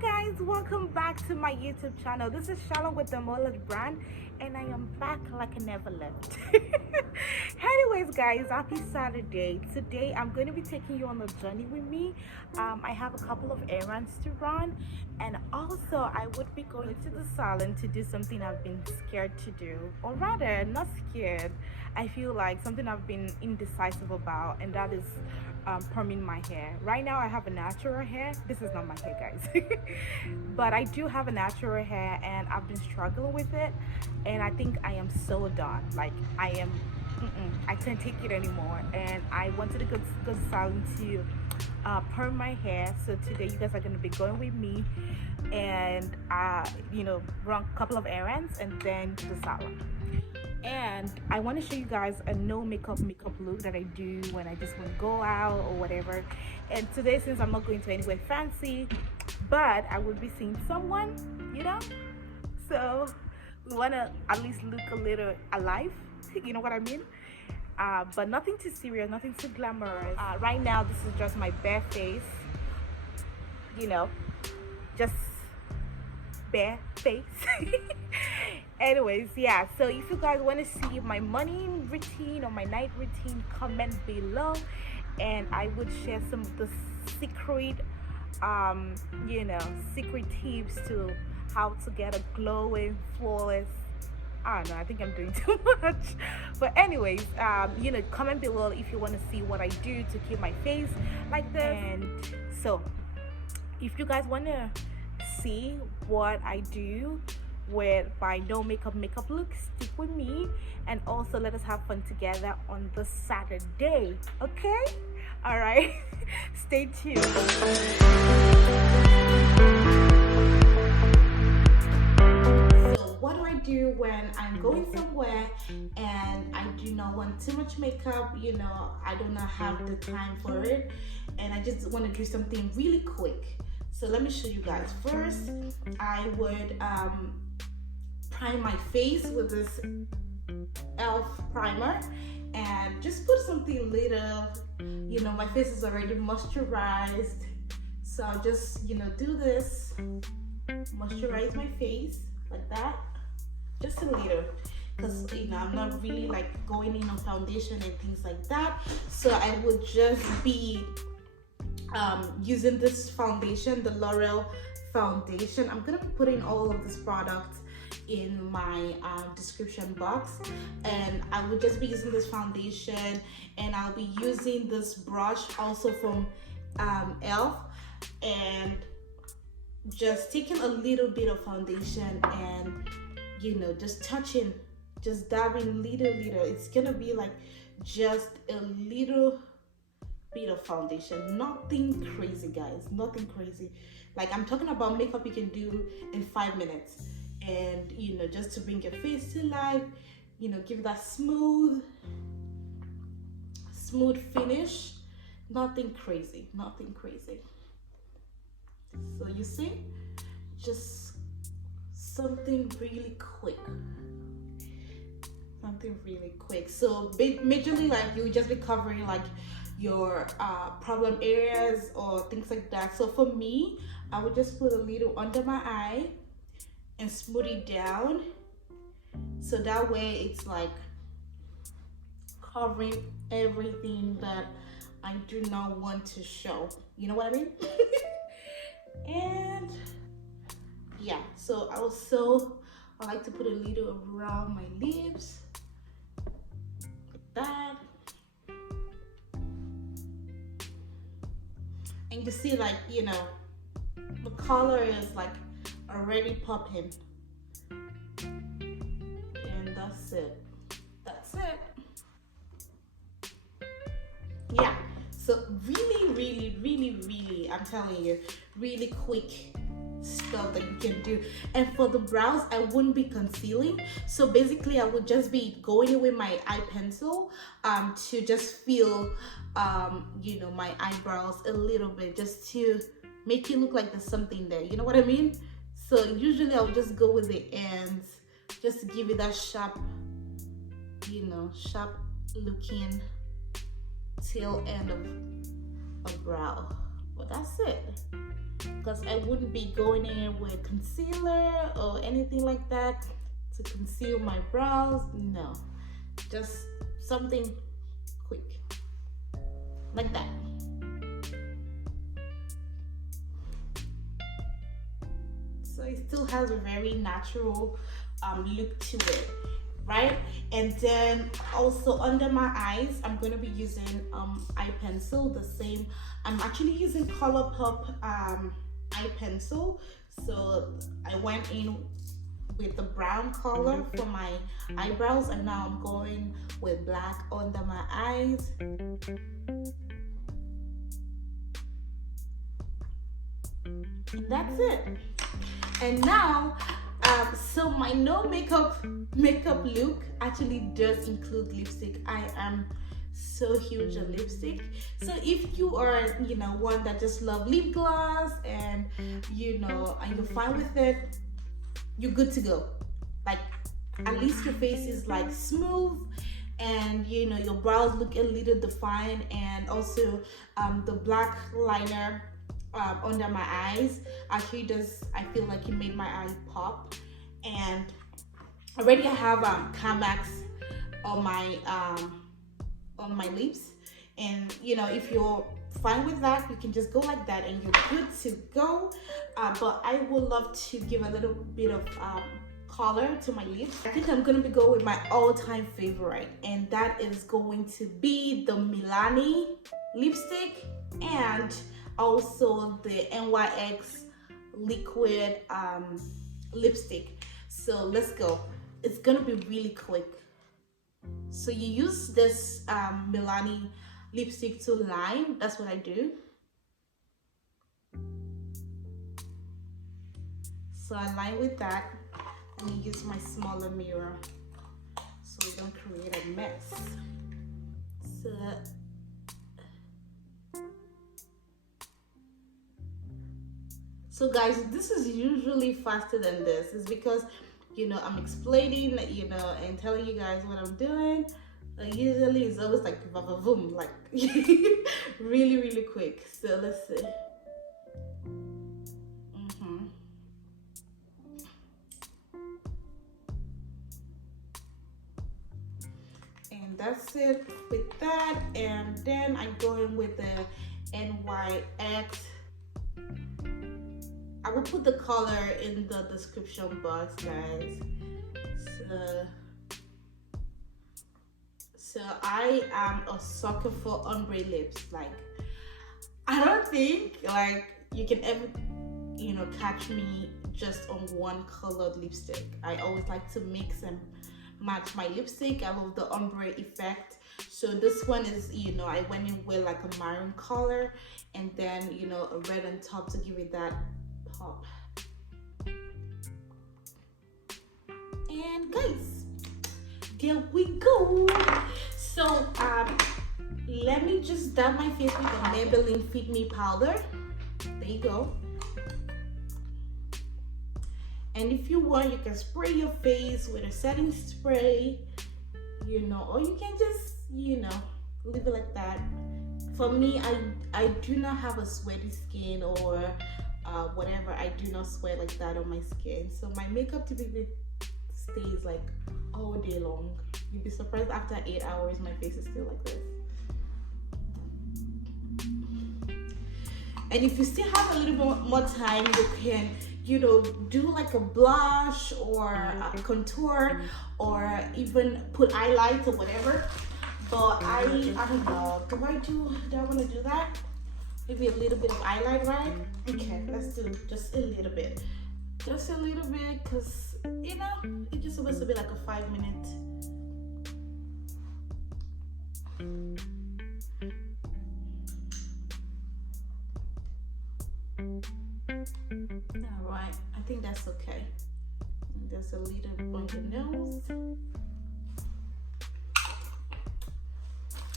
Guys, welcome back to my YouTube channel. This is Shalom with the Poreless brand, and I am back like I never left. Anyways guys, happy Saturday. Today I'm going to be taking you on a journey with me. I have a couple of errands to run, and also I would be going to the salon to do something I've been scared to do, or rather not scared. I feel like something I've been indecisive about, and that is perming my hair. Right now I have a natural hair. This is not my hair, guys. But I do have a natural hair, and I've been struggling with it, and I think I am so done. Like I can't take it anymore, and I wanted to go to the salon to perm my hair. So today you guys are going to be going with me, and run a couple of errands and then to the salon. And I want to show you guys a no makeup look that I do when I just want to go out or whatever. And today, since I'm not going to anywhere fancy, but I will be seeing someone, so we want to at least look a little alive, you know what I mean? But nothing too serious, nothing too glamorous. Right now this is just my bare face, just bare face. Anyways, yeah, so if you guys want to see my morning routine or my night routine, comment below, and I would share some of the secret secret tips to how to get a glowing, flawless, I don't know, I think I'm doing too much. But anyways, comment below if you want to see what I do to keep my face like this. And so if you guys want to see what I do with my no makeup look, stick with me, and also let us have fun together on the Saturday, okay? All right. Stay tuned. So what do I do when I'm going somewhere and I do not want too much makeup? I do not have the time for it, and I just want to do something really quick. So let me show you guys. First, I would prime my face with this e.l.f. primer, and just put something little. My face is already moisturized, so I'll just do this, moisturize my face like that, just a little, because I'm not really like going in on foundation and things like that. So I would just be using this foundation, the L'Oreal foundation. I'm gonna be putting all of this product in my description box, and I will just be using this foundation, and I'll be using this brush also from e.l.f. and just taking a little bit of foundation and just touching, just dabbing little. It's gonna be like just a little bit of foundation, nothing crazy, guys, nothing crazy. Like, I'm talking about makeup you can do in 5 minutes, and just to bring your face to life, give that smooth finish. Nothing crazy. So you see, just something really quick. So majorly, like, you just be covering like your problem areas or things like that. So for me, I would just put a little under my eye and smooth it down, so that way it's like covering everything that I do not want to show, you know what I mean? And yeah, so I like to put a little around my lips like that, and you see, like, the color is like already popping, and that's it. Yeah, so really, I'm telling you, really quick stuff that you can do. And for the brows, I wouldn't be concealing, so basically I would just be going in with my eye pencil to just fill my eyebrows a little bit, just to make it look like there's something there, you know what I mean? So usually I'll just go with the ends, just to give it that sharp looking tail end of a brow. But that's it, because I wouldn't be going in with concealer or anything like that to conceal my brows. No, just something quick like that. So it still has a very natural look to it, right? And then also under my eyes, I'm going to be using eye pencil, the same. I'm actually using ColourPop eye pencil. So I went in with the brown color for my eyebrows, and now I'm going with black under my eyes. And that's it. And now so my no makeup look actually does include lipstick. I am so huge on lipstick. So if you are, you know, one that just love lip gloss and you know, and you're fine with it, you're good to go. Like, at least your face is like smooth, and you know, your brows look a little defined, and also the black liner under my eyes actually does, I feel like it made my eye pop. And already I have Carmax on my lips, and you know, if you're fine with that, you can just go like that and you're good to go. But I would love to give a little bit of color to my lips. I think I'm gonna be going with my all-time favorite, and that is going to be the Milani lipstick, and also the NYX liquid lipstick. So let's go. It's gonna be really quick. So you use this Milani lipstick to line. That's what I do. So I line with that, and you use my smaller mirror so we don't create a mess. So guys, this is usually faster than this. It's because, you know, I'm explaining, you know, and telling you guys what I'm doing. Usually it's always like boom, like really, really quick. So let's see. And that's it with that. And then I go in with the NYX. I will put the color in the description box, guys. So I am a sucker for ombre lips. Like, I don't think like you can ever, you know, catch me just on one colored lipstick. I always like to mix and match my lipstick. I love the ombre effect. So this one is, you know, I went in with like a maroon color, and then, you know, a red on top to give it that pop. And guys, there we go. So let me just dab my face with the Maybelline Fit Me powder. There you go. And if you want, you can spray your face with a setting spray, you know, or you can just, you know, leave it like that. For me, I do not have a sweaty skin or whatever. I do not sweat like that on my skin, so my makeup typically stays like all day long. You'd be surprised, after 8 hours my face is still like this. And if you still have a little bit more time, you can, you know, do like a blush or a contour, or even put highlights or whatever. But I don't know, do I want to do that? Maybe a little bit of highlight, right? Okay, let's do just a little bit. Just a little bit, because, you know, it's just supposed to be like a 5-minute. Alright, I think that's okay. Just a little on your nose.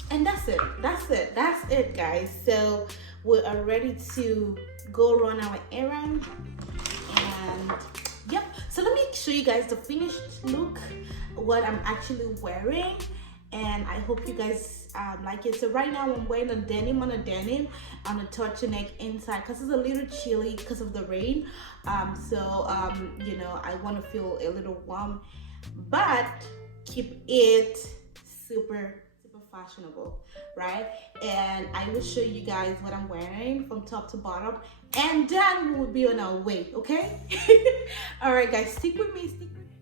And that's it, guys. So we are ready to go run our errand. And yep, so let me show you guys the finished look, what I'm actually wearing. and I hope you guys like it. So right now I'm wearing a denim on a denim on a turtleneck inside because it's a little chilly because of the rain. You know, I want to feel a little warm, but keep it super fashionable, right? And I will show you guys what I'm wearing from top to bottom, and then we'll be on our way, okay? All right, guys, stick with me.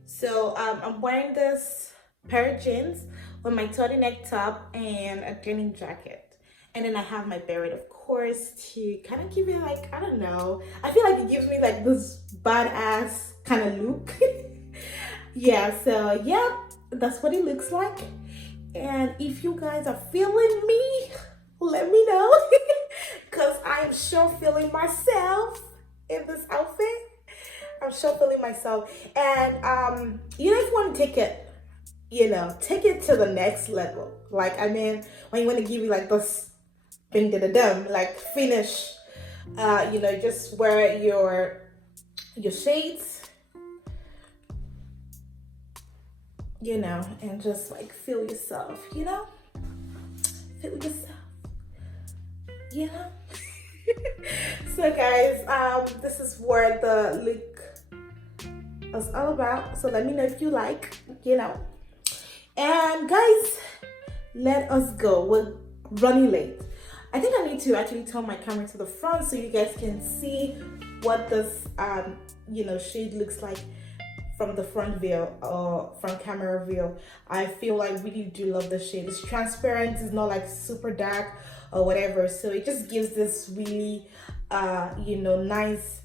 So I'm wearing this pair of jeans with my turtleneck top and a denim jacket, and then I have my beret, of course, to kind of give it like, I don't know, I feel like it gives me like this badass kind of look. Yeah, so yeah, that's what it looks like. And if you guys are feeling me, let me know, because I am sure feeling myself in this outfit. I'm sure feeling myself. And you know, if you want to take it, you know, take it to the next level. Like, I mean, when you want to give you like this bing da da dum, like finish, you know, just wear your shades, you know, and just like feel yourself, you know, feel yourself, you know. So guys, this is what the look is all about. So let me know if you like, you know. And guys, let us go. We're running late. I think I need to actually turn my camera to the front so you guys can see what this you know, shade looks like from the front view or front camera view. I feel like I really do love the shade. It's transparent, it's not like super dark or whatever, so it just gives this really you know, nice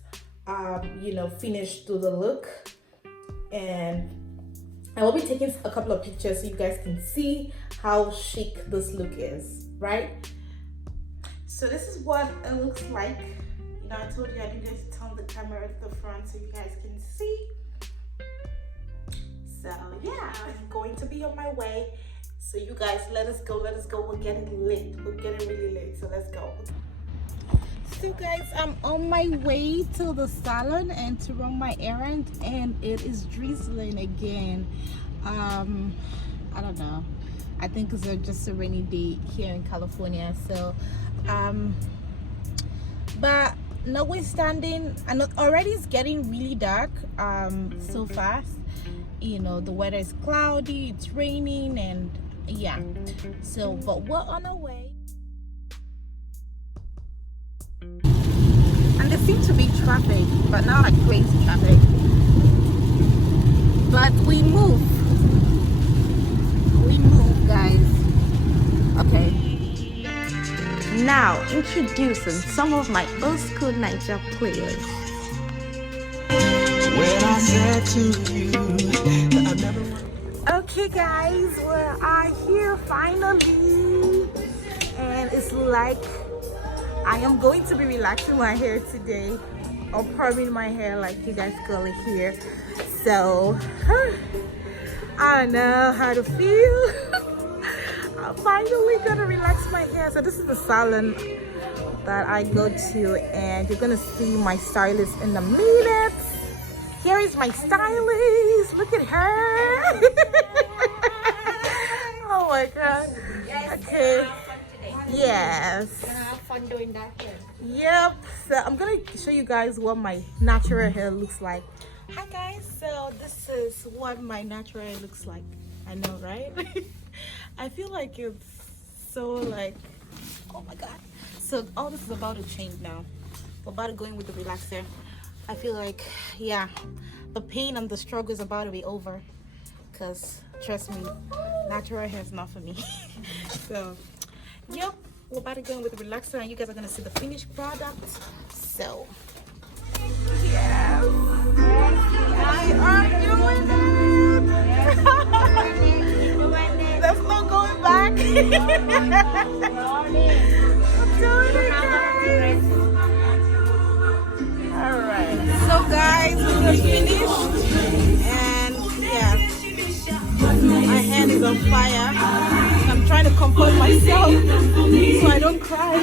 you know, finish to the look. And I will be taking a couple of pictures so you guys can see how chic this look is, right? So this is what it looks like. You know, I told you I needed to turn the camera to the front so you guys can see. So yeah, I'm going to be on my way. So you guys, let us go. We're getting late. We're getting really late. So let's go. So guys, I'm on my way to the salon and to run my errand, and it is drizzling again. I don't know. I think it's just a rainy day here in California. So, but notwithstanding, and already it's getting really dark so fast. You know, the weather is cloudy, it's raining, and yeah. So, but we're on our way. And there seems to be traffic, but not like crazy traffic. But we move, guys. Okay. Now introducing some of my old school Niger playlists. When I said to you, I never... Okay guys, we are here finally, and it's like I am going to be relaxing my hair today, or perming my hair like you guys call it here. So I don't know how to feel. I'm finally gonna relax my hair. So this is the salon that I go to, and you're gonna see my stylist in a minute. Here is my stylist. Look at her. Oh my god. Okay. Yes. You're gonna have fun doing that here. Yep. So I'm gonna show you guys what my natural hair looks like. Hi guys. So this is what my natural hair looks like. I know, right? I feel like it's so like, oh my god. So all this is about to change now. We're about to go in with the relaxer. I feel like, yeah, the pain and the struggle is about to be over, because trust me, natural hair is not for me. So yep, we're about to go in with the relaxer, and you guys are gonna see the finished product. So yes, we are doing it. There's no going back. I'm doing it, guys. Alright, so guys, we just finished, and yeah, my hand is on fire. I'm trying to compose myself so I don't cry.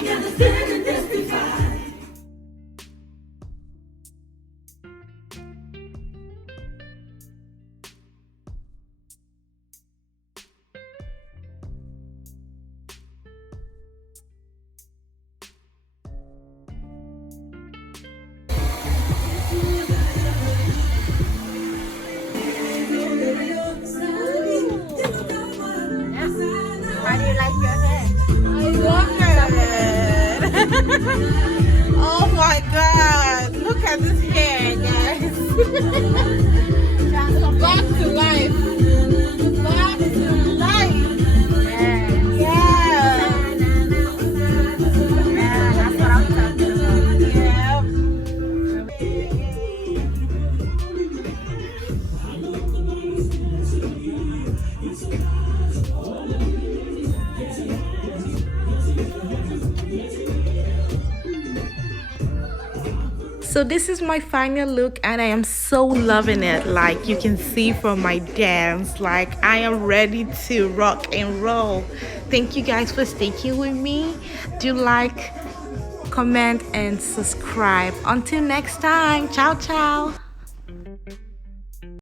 Back to life. Back to life. Yeah. Yeah. Yeah, that's what I'm talking about. Yeah. So this is my final look and I am so loving it. Like you can see from my dance, like I am ready to rock and roll. Thank you guys for sticking with me. Do like, comment and subscribe. Until next time, ciao ciao.